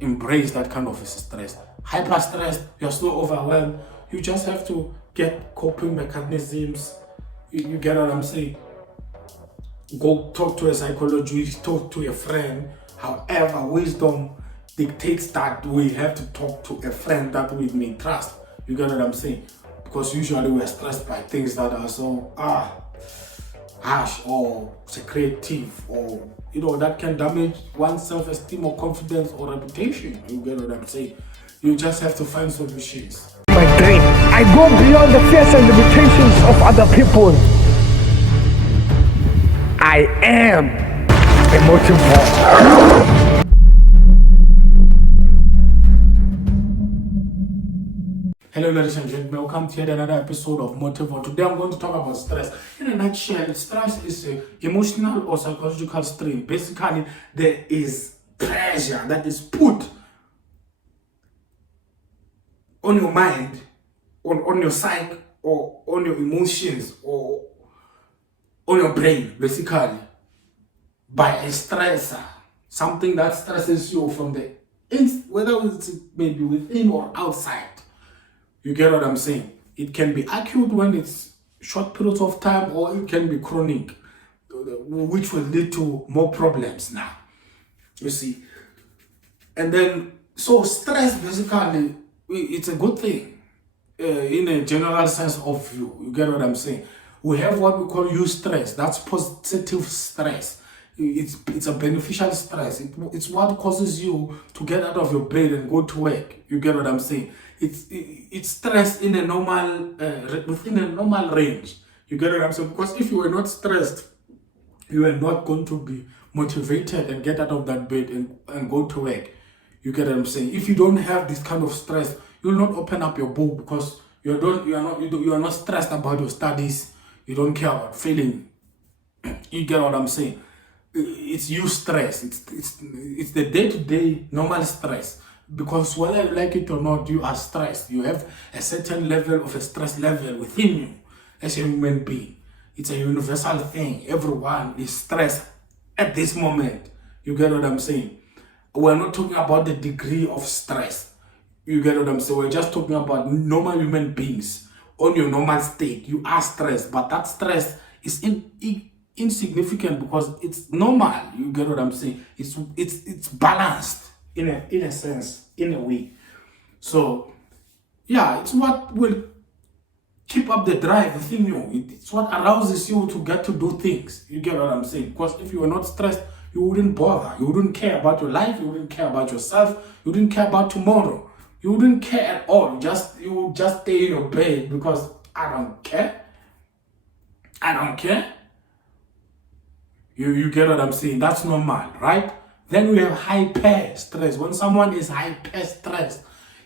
embrace that kind of stress. Hyper stressed, you're so overwhelmed. You just have to get coping mechanisms. You get what I'm saying? Go talk to a psychologist, talk to a friend. However, wisdom dictates that we have to talk to a friend that we may trust. You get what I'm saying? Because usually we're stressed by things that are so harsh or secretive, or that can damage one's self-esteem or confidence or reputation. You get what I'm saying? You just have to find solutions. My dream. I go beyond the fears and limitations of other people. I am a motivator. Hello ladies and gentlemen, welcome to yet another episode of Motivator. Today I'm going to talk about stress. In a nutshell, stress is an emotional or psychological strain. Basically, there is pressure that is put on your mind, on your psyche, or on your emotions, or on your brain, basically, by a stressor. Something that stresses you from whether it's maybe within or outside. You get what I'm saying? It can be acute when it's short periods of time, or it can be chronic, which will lead to more problems now. You see? And then, so stress basically, it's a good thing in a general sense of view. You get what I'm saying? We have what we call eustress. That's positive stress. It's a beneficial stress. It's what causes you to get out of your bed and go to work. You get what I'm saying? It's stress in a normal within a normal range. You get what I'm saying? Because if you were not stressed, you are not going to be motivated and get out of that bed and go to work. You get what I'm saying? If you don't have this kind of stress, you will not open up your book because you are not stressed about your studies. You don't care about failing. You get what I'm saying? It's eustress. It's the day-to-day normal stress. Because whether you like it or not, you are stressed. You have a certain level of a stress level within you as a human being. It's a universal thing. Everyone is stressed at this moment. You get what I'm saying? We're not talking about the degree of stress. You get what I'm saying? We're just talking about normal human beings. On your normal state, you are stressed. But that stress is insignificant because it's normal. You get what I'm saying? It's balanced. In a sense, in a way. So, yeah, it's what will keep up the drive within you. It's what arouses you to get to do things. You get what I'm saying? Because if you were not stressed, you wouldn't bother. You wouldn't care about your life. You wouldn't care about yourself. You wouldn't care about tomorrow. You wouldn't care at all. You would just stay in your bed because I don't care. I don't care. You get what I'm saying? That's normal, right? Then we have hyper stress. When someone is hyper stressed,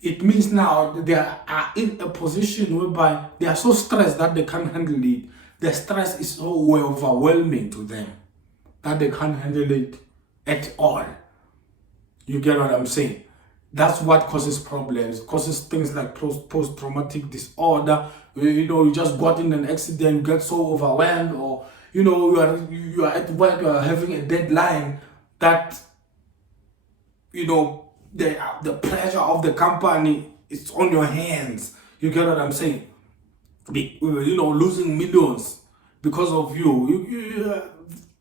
it means now they are in a position whereby they are so stressed that they can't handle it. The stress is so overwhelming to them that they can't handle it at all. You get what I'm saying? That's what causes problems. It causes things like post-traumatic disorder. You just got in an accident, you get so overwhelmed, or you are at work, you are having a deadline that the pressure of the company is on your hands. You get what I'm saying? Losing millions because of you.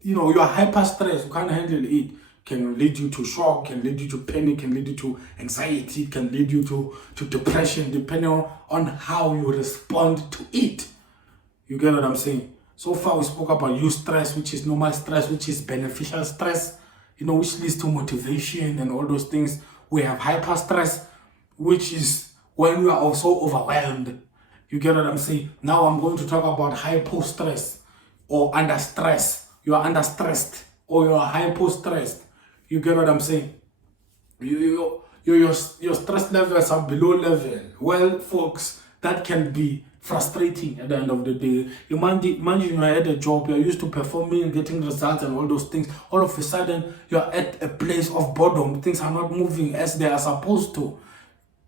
You are hyper stressed. You can't handle it. Can lead you to shock, can lead you to panic, can lead you to anxiety, can lead you to depression, depending on how you respond to it. You get what I'm saying? So far we spoke about eustress, which is normal stress, which is beneficial stress, which leads to motivation and all those things. We have hyper stress, which is when we are also overwhelmed. You get what I'm saying? Now I'm going to talk about hypo stress or under stress. You are under stressed or you are hypo stressed. You get what I'm saying? Your stress levels are below level. Well, folks, that can be frustrating at the end of the day. Imagine you are at a job, you're used to performing, getting results and all those things. All of a sudden, you're at a place of boredom. Things are not moving as they are supposed to.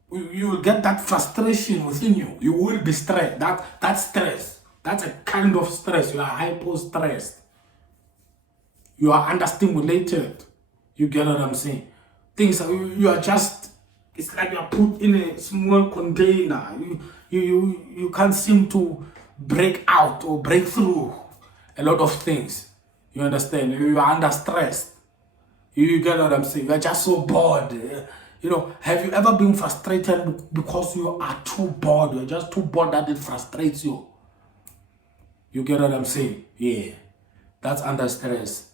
You will get that frustration within you. You will be stressed. That's stress. That's a kind of stress. You are hypo-stressed. You are understimulated. You get what I'm saying? things you are just, it's like you are put in a small container. You can't seem to break out or break through a lot of things. You understand? You are under stress. You get what I'm saying? You're just so bored. You know, have you ever been frustrated because you are too bored? You're just too bored that it frustrates you. You get what I'm saying? Yeah. That's under stress.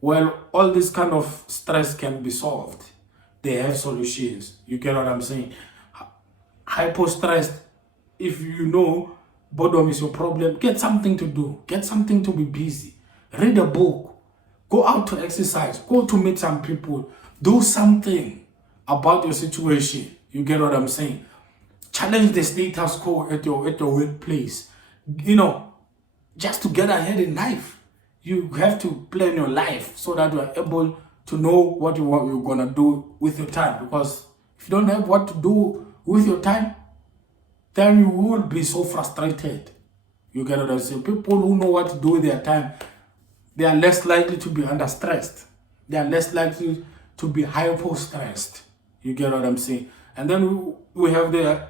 Well, all this kind of stress can be solved. They have solutions. You get what I'm saying? Hypo-stressed, if you know boredom is your problem, get something to do. Get something to be busy. Read a book. Go out to exercise. Go to meet some people. Do something about your situation. You get what I'm saying? Challenge the status quo at your workplace. You know, just to get ahead in life. You have to plan your life so that you are able to know what you're gonna do with your time. Because if you don't have what to do with your time, then you will be so frustrated. You get what I'm saying? People who know what to do with their time, they are less likely to be under stressed. They are less likely to be hypo-stressed. You get what I'm saying? And then we have the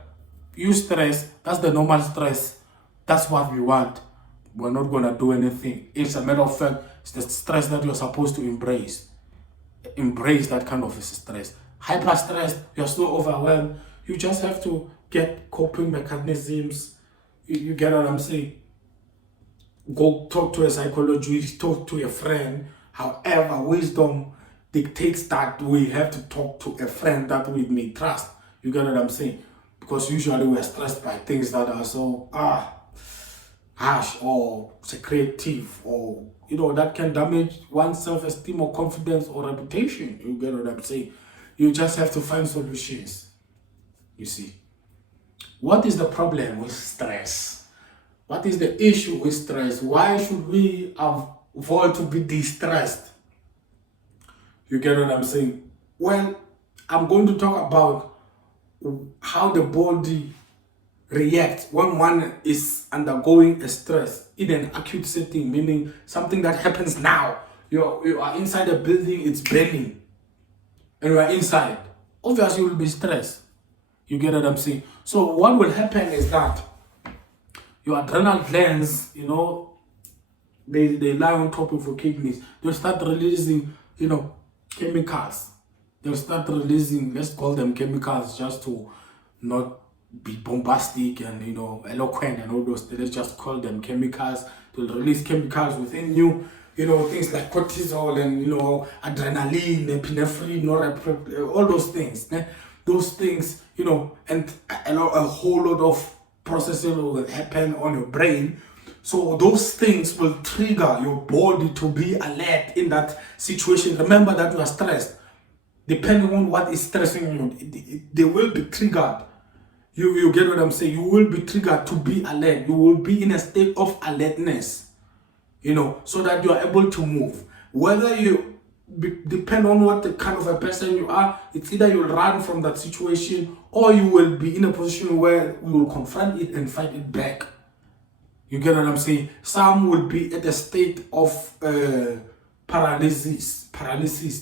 eustress. That's the normal stress. That's what we want. We're not going to do anything. It's a matter of fact, it's the stress that you're supposed to embrace. Embrace that kind of stress. Hyper-stressed, you're so overwhelmed. You just have to get coping mechanisms. You get what I'm saying? Go talk to a psychologist, talk to a friend. However, wisdom dictates that we have to talk to a friend that we may trust. You get what I'm saying? Because usually we're stressed by things that are so harsh or secretive, or that can damage one's self-esteem or confidence or reputation. You get what I'm saying? You just have to find solutions. You see, what is the problem with stress? What is the issue with stress? Why should we avoid to be distressed? You get what I'm saying? Well, I'm going to talk about how the body reacts when one is undergoing a stress in an acute setting, meaning something that happens now. You are inside a building, it's burning, and you are inside. Obviously, you will be stressed. You get what I'm saying? So what will happen is that your adrenal glands, they lie on top of your kidneys. They'll start releasing, chemicals. They'll start releasing, let's call them chemicals, just to not be bombastic and, eloquent and all those. Let's just call them chemicals. They'll release chemicals within you, things like cortisol and, adrenaline, epinephrine, norepinephrine, all those things. Those things, and a whole lot of processing will happen on your brain. So those things will trigger your body to be alert in that situation. Remember that you are stressed. Depending on what is stressing you, they will be triggered. You get what I'm saying? You will be triggered to be alert. You will be in a state of alertness, so that you are able to move. Whether depend on what the kind of a person you are, it's either you'll run from that situation or you will be in a position where you will confront it and fight it back. You get what I'm saying? Some will be at a state of paralysis.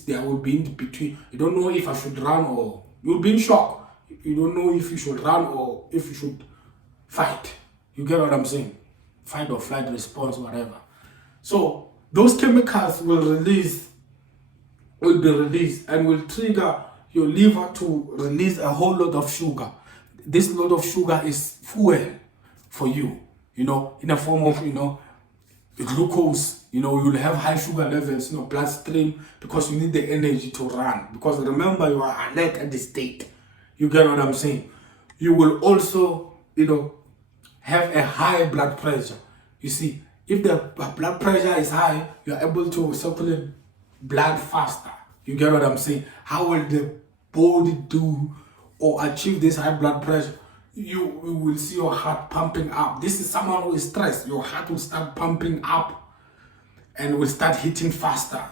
They will be in between. You don't know if I should run, or you'll be in shock. You don't know if you should run or if you should fight. You get what I'm saying? Fight or flight response, whatever. So those chemicals will be released and will trigger your liver to release a whole lot of sugar. This lot of sugar is fuel for you, in the form of, glucose. You'll have high sugar levels in your bloodstream because you need the energy to run. Because remember, you are alert at this state. You get what I'm saying? You will also, have a high blood pressure. You see, if the blood pressure is high, you're able to circulate blood faster. You get what I'm saying? How will the body do or achieve this high blood pressure? You will see your heart pumping up. This is someone who is stressed. Your heart will start pumping up and will start hitting faster,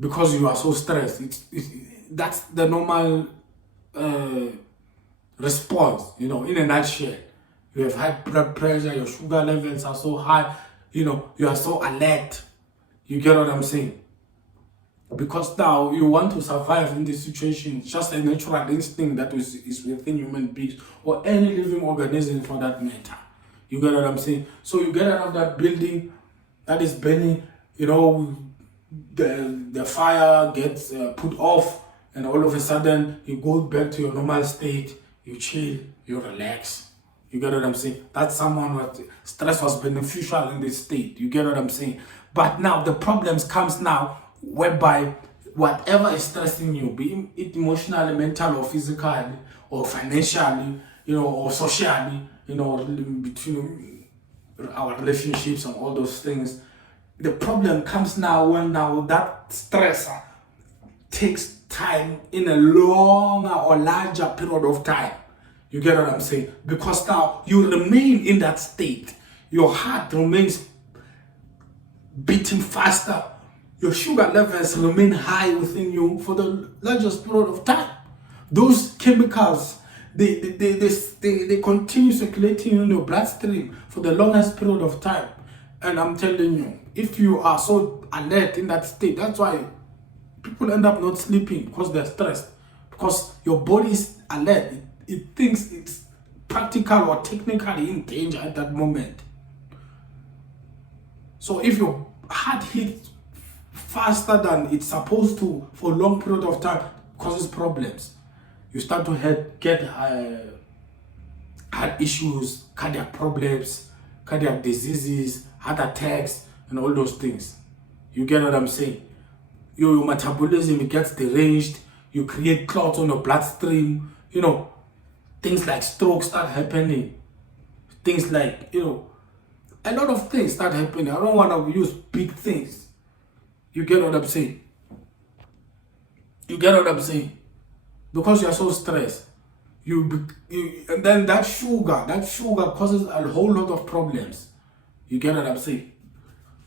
because you are so stressed. That's the normal response, in a nutshell. You have high blood pressure, your sugar levels are so high, you are so alert. You get what I'm saying? Because now you want to survive in this situation. It's just a natural instinct that is within human beings or any living organism for that matter. You get what I'm saying? So you get out of that building that is burning, the fire gets put off, and all of a sudden you go back to your normal state, you chill, you relax. You get what I'm saying? That's someone what stress was beneficial in this state. You get what I'm saying? But now the problems comes now whereby whatever is stressing you, be it emotionally, mental, or physically, or financially, or socially, between our relationships and all those things. The problem comes now when that stressor takes time in a longer or larger period of time. You get what I'm saying? Because now you remain in that state. Your heart remains beating faster. Your sugar levels remain high within you for the largest period of time. Those chemicals, they continue circulating in your bloodstream for the longest period of time. And I'm telling you, if you are so alert in that state, that's why people end up not sleeping, because they're stressed. Because your body is alert. It thinks it's practical or technically in danger at that moment. So if your heart hits faster than it's supposed to for a long period of time, causes problems. You start to get heart issues, cardiac problems, cardiac diseases, heart attacks, and all those things. You get what I'm saying? Your metabolism gets deranged. You create clots on your bloodstream. Things like strokes start happening. Things like, a lot of things start happening. I don't want to use big things. You get what I'm saying? You get what I'm saying? Because you are so stressed. And then that sugar causes a whole lot of problems. You get what I'm saying?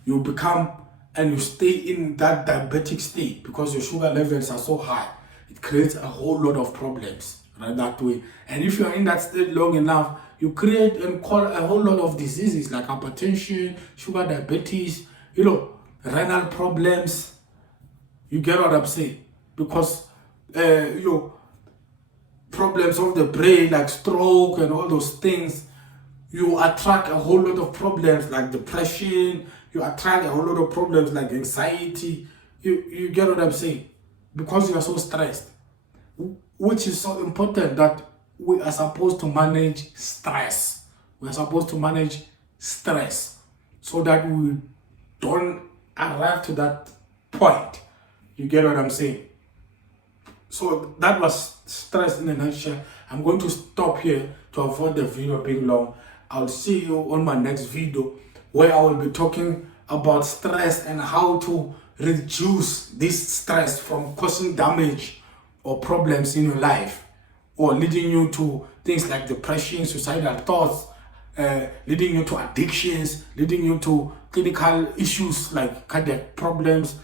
You become and you stay in that diabetic state because your sugar levels are so high. It creates a whole lot of problems right that way. And if you are in that state long enough, you create and cause a whole lot of diseases like hypertension, sugar diabetes, renal problems. You get what I'm saying? Because problems of the brain like stroke and all those things, you attract a whole lot of problems like depression. You attract a whole lot of problems like anxiety. You get what I'm saying? Because you are so stressed. Which is so important that we are supposed to manage stress. We are supposed to manage stress so that we don't arrive to that point. You get what I'm saying? So that was stress in a nutshell. I'm going to stop here to avoid the video being long. I'll see you on my next video where I will be talking about stress and how to reduce this stress from causing damage or problems in your life or leading you to things like depression, suicidal thoughts, leading you to addictions, leading you to clinical issues like cardiac problems,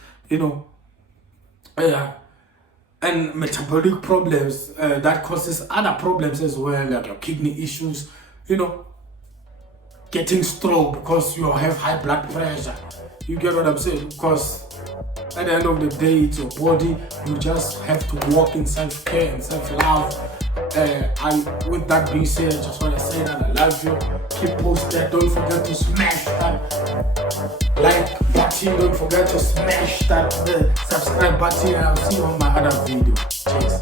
and metabolic problems that causes other problems as well, like your kidney issues, getting stroke because you have high blood pressure. You get what I'm saying? Because at the end of the day, it's your body. You just have to walk in self-care and self-love. With that being said, I just want to say that I love you. Keep posted. Don't forget to smash that like button. Don't forget to smash that subscribe button. And I'll see you on my other video. Cheers.